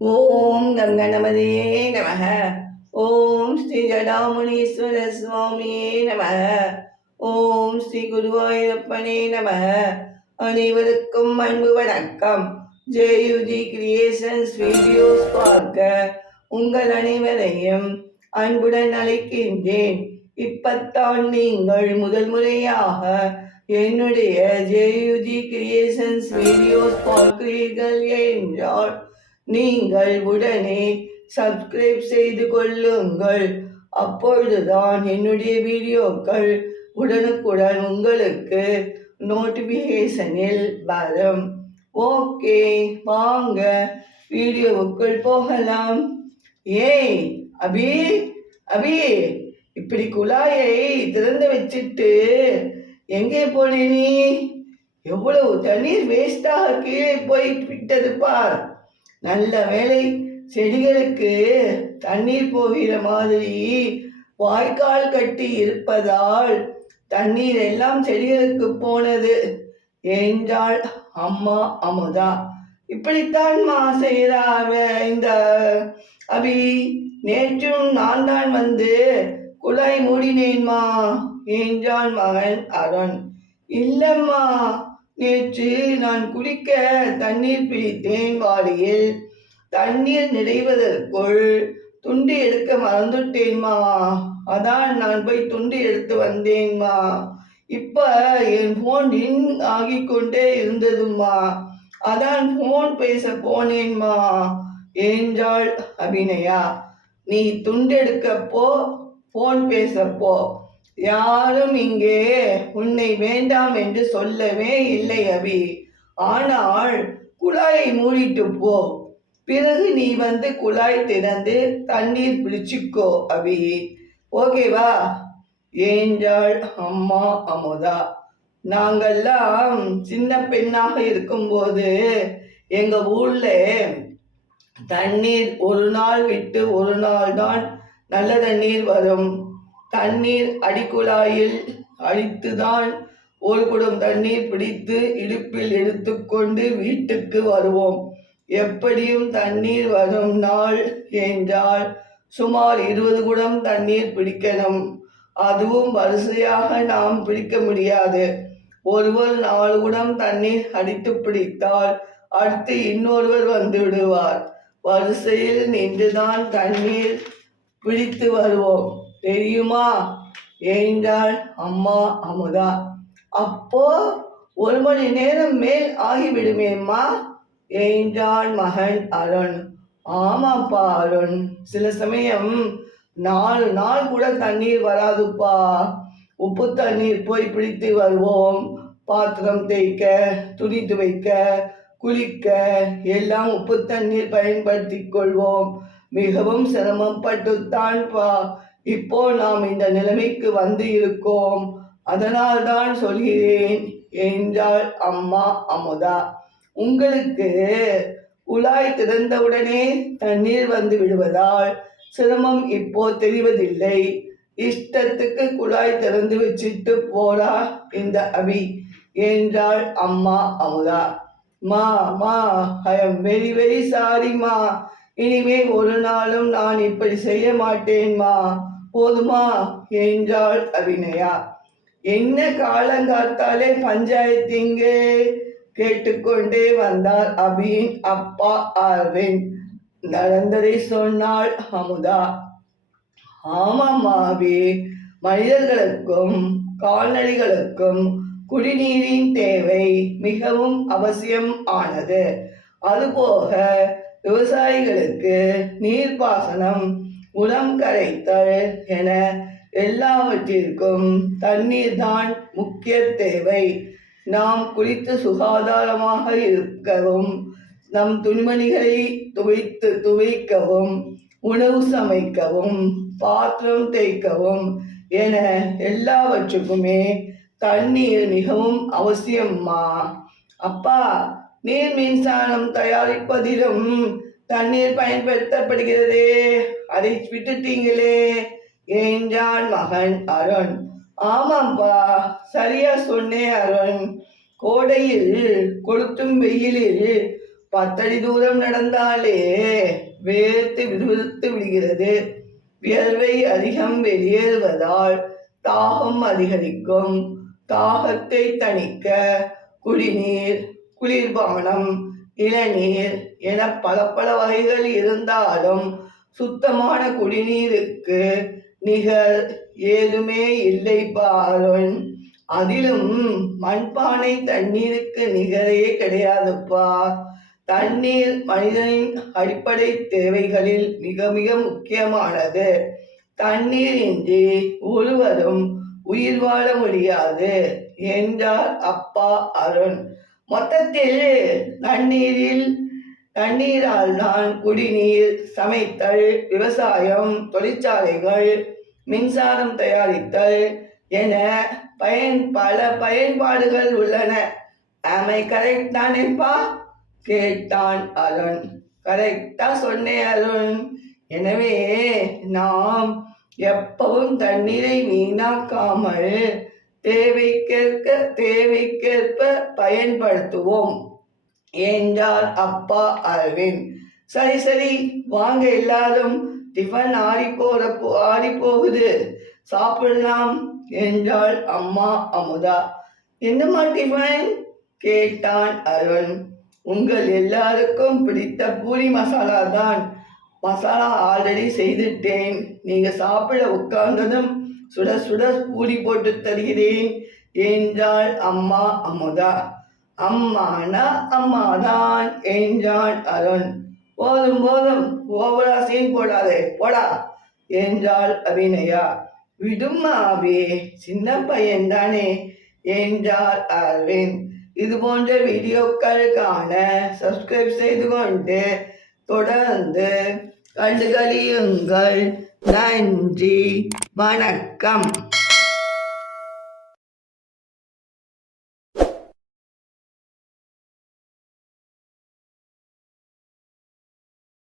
ஓம் கங்கணமதியே நமக. ஓம் ஸ்ரீ ஜடாமுனீஸ்வர சுவாமியே நமக. ஓம் ஸ்ரீ குருவாயூரப்பனே நமக. அனைவருக்கும் அன்பு வணக்கம். ஜேயுஜி கிரியேஷன்ஸ் வீடியோஸ் பார்க்க உங்கள் அனைவரையும் அன்புடன் அழைக்கின்றேன். இப்பத்தான் நீங்கள் முதல் முறையாக என்னுடைய ஜேயுஜி கிரியேஷன்ஸ் வீடியோஸ் பார்க்கிறீர்கள் என்றால் நீங்கள் உடனே சப்ஸ்கிரைப் செய்து கொள்ளுங்கள். அப்பொழுதுதான் என்னுடைய வீடியோக்கள் உடனுக்குடன் உங்களுக்கு நோட்டிபிகேஷனில் வரும். ஓகே, வாங்க வீடியோவுக்குள் போகலாம். ஏய் அபி, அபி, இப்படி குழாயை திறந்து வச்சுட்டு எங்கே போனே நீ? எவ்வளவு தண்ணீர் வேஸ்டாக கீழே போய் விட்டது பார். நல்ல வேலை, செடிகளுக்கு தண்ணீர் போகிற மாதிரி வாய்க்கால் கட்டி இருப்பதால் தண்ணீர் எல்லாம் செடிகளுக்கு போனது என்றாள் அம்மா அமுதா. இப்படித்தான் செய்கிறாங்க இந்த அபி. நேற்றும் நான் தான் வந்து குழாய் மூடினேன்மா என்றான் மகன் அருண். இல்லம்மா, நேற்று நான் குடிக்க தண்ணீர் பிடித்தேன். வாளியில் தண்ணீர் நிறைவதற்குள் துண்டு எடுக்க மறந்துட்டேன்மா. அதான் நான் போய் துண்டு எடுத்து வந்தேன்மா. இப்ப என் போன் ரிங் ஆகிக்கொண்டே இருந்ததும்மா. அதான் போன் பேச போனேன்மா என்றாள் அபிநயா. நீ துண்டெடுக்கப்போ போன் பேசப்போ யாரும் இங்கே உன்னை வேண்டாம் என்று சொல்லவே இல்லை அபி. ஆனால் குழாயை மூடிட்டு போ, பிறகு நீ வந்து குழாய் திறந்து தண்ணீர் பிடிச்சிக்கோ அபி, ஓகேவா என்றாள் அம்மா அமுதா. நாங்கெல்லாம் சின்ன பெண்ணாக இருக்கும்போது எங்க ஊர்ல தண்ணீர் ஒரு நாள் விட்டு ஒரு நாள் தான் நல்ல தண்ணீர் வரும். தண்ணீர் அடிக்குழாயில் அடித்துதான் ஒரு குடம் தண்ணீர் பிடித்து இடுப்பில் எடுத்துக்கொண்டு வீட்டுக்கு வருவோம். எப்படியும் தண்ணீர் வரும் நாள் என்றால் சுமார் 20 குடம் தண்ணீர் பிடிக்கணும். அதுவும் வரிசையாக நாம் பிடிக்க முடியாது. ஒருவர் 4 குடம் தண்ணீர் அடித்து பிடித்தால் அடுத்து இன்னொருவர் வந்து விடுவார். வரிசையில் நின்றுதான் தண்ணீர் பிடித்து வருவோம், தெரியுமா என்றாள் அம்மா அமுதா. அப்போ 1 மணி நேரம் மேல் ஆகிவிடுமேம்மா என்றான் மகன் அருண். ஆமாப்பா அருண், சில சமயம் 4 நாள் கூட தண்ணீர் வராதுப்பா. உப்பு தண்ணீர் போய் பிடித்து வருவோம். பாத்திரம் தேய்க்க, துணி துவைக்க, குளிக்க எல்லாம் உப்பு தண்ணீர் பயன்படுத்தி கொள்வோம். மிகவும் சிரமப்பட்டுத்தான் இப்போ நாம் இந்த நிலைமைக்கு வந்து இருக்கோம். அதனால் தான் சொல்கிறேன் என்றாள் அம்மா அமுதா. உங்களுக்கு குழாய் திறந்தவுடனே தண்ணீர் வந்து விடுவதால் சிரமம் இப்போ தெரிவதில்லை. இஷ்டத்துக்கு குழாய் திறந்து வச்சுட்டு போறா இந்த அபி என்றாள் அம்மா அமுதா. மா மா, ஐ எம் வெரி வெரி சாரிம்மா. இனிமே ஒரு நாளும் நான் இப்படி செய்ய மாட்டேன்மா, போதுமா என்றாள் அபிநயா. என்ன காலங்காத்தாலே பஞ்சாயத்திங்கே கேட்டுக்கொண்டே வந்தார் அபியின் அப்பா அரவிந்த். நடந்ததை சொன்னாள் அமுதா. ஆமாம்மா அபி, மனிதர்களுக்கும் கால்நடைகளுக்கும் குடிநீரின் தேவை மிகவும் அவசியம் ஆனது. அதுபோக விவசாயிகளுக்கு நீர்ப்பாசனம், உரம் கரைத்தல் என எல்லாவற்றிற்கும் தண்ணீர் தான் முக்கிய தேவை. நாம் குளித்து சுகாதாரமாக இருக்கவும், நம் துணிமணிகளை துவைக்கவும், உணவு சமைக்கவும், பாத்திரம் தேய்க்கவும் என எல்லாவற்றுக்குமே தண்ணீர் மிகவும் அவசியம்மா. அப்பா, நீர் மின்சாரம் தயாரிப்பதிலும் தண்ணீர் பயன்படுத்தப்படுகிறதே, அதை விட்டுட்டீங்களே என்றான் மகன் அருண். ஆமாம்பா, சரியா சொன்னே அருண். கோடையில் கொளுத்தும் வெயிலில் 10 அடி தூரம் நடந்தாலே வேர்த்து விறுவிறுத்து விடுகிறது. வியர்வை அதிகம் வெளியேறுவதால் தாகம் அதிகரிக்கும். தாகத்தை தணிக்க குடிநீர், குளிர்பானம், இளநீர் என பல வகைகள் இருந்தாலும் சுத்தமான குடிநீருக்கு நிகர் ஏதுமே இல்லை பாருன். அதிலும் மண்பானை தண்ணீருக்கு நிகரே கிடையாதுப்பா. தண்ணீர் மனிதனின் அடிப்படை தேவைகளில் மிக மிக முக்கியமானது. தண்ணீர் இன்றி ஒருவரும் உயிர் வாழ முடியாது என்றார் அப்பா அருண். மொத்தத்தில் தண்ணீரால் தான் குடிநீர், சமைத்தல், விவசாயம், தொழிற்சாலைகள், மின்சாரம் தயாரித்தல் என பல பயன்பாடுகள் உள்ளன. ஆமை கரெக்ட் தானேப்பா கேட்டான் அருண். கரெக்டா சொன்னேன் அருண். எனவே நாம் எப்பவும் தண்ணீரை வீணாக்காமல் தேவைக்கேற்ப பயன்படுத்துவோம் என்றார் அப்பா அரவிந்த். சரி வாங்க எல்லாரும், டிஃபன் ஆறி போகுது, சாப்பிடலாம் என்றாள் அம்மா அமுதா. என்னம்மா டிஃபன் கேட்டான் அருண். உங்கள் எல்லாருக்கும் பிடித்த பூரி மசாலா தான். மசாலா ஆல்ரெடி செய்துட்டேன். நீங்க சாப்பிட உட்கார்ந்ததும் சுட சுட பூரி போட்டு தருகிறேன் என்றாள் அம்மா அமுதா. அம்மானா அம்மாதான் என்றான் அருண். போதும் ஓவரா சீன் போடாதே போடா என்றாள் அபிநயா. விடும்மா அபி, சின்ன பையன் தானே என்றார் அரவிந்த். இது போன்ற வீடியோக்களுக்கான சப்ஸ்கிரைப் செய்து கொண்டு தொடர்ந்து கண்டுகளியுங்கள். நன்றி, வணக்கம்.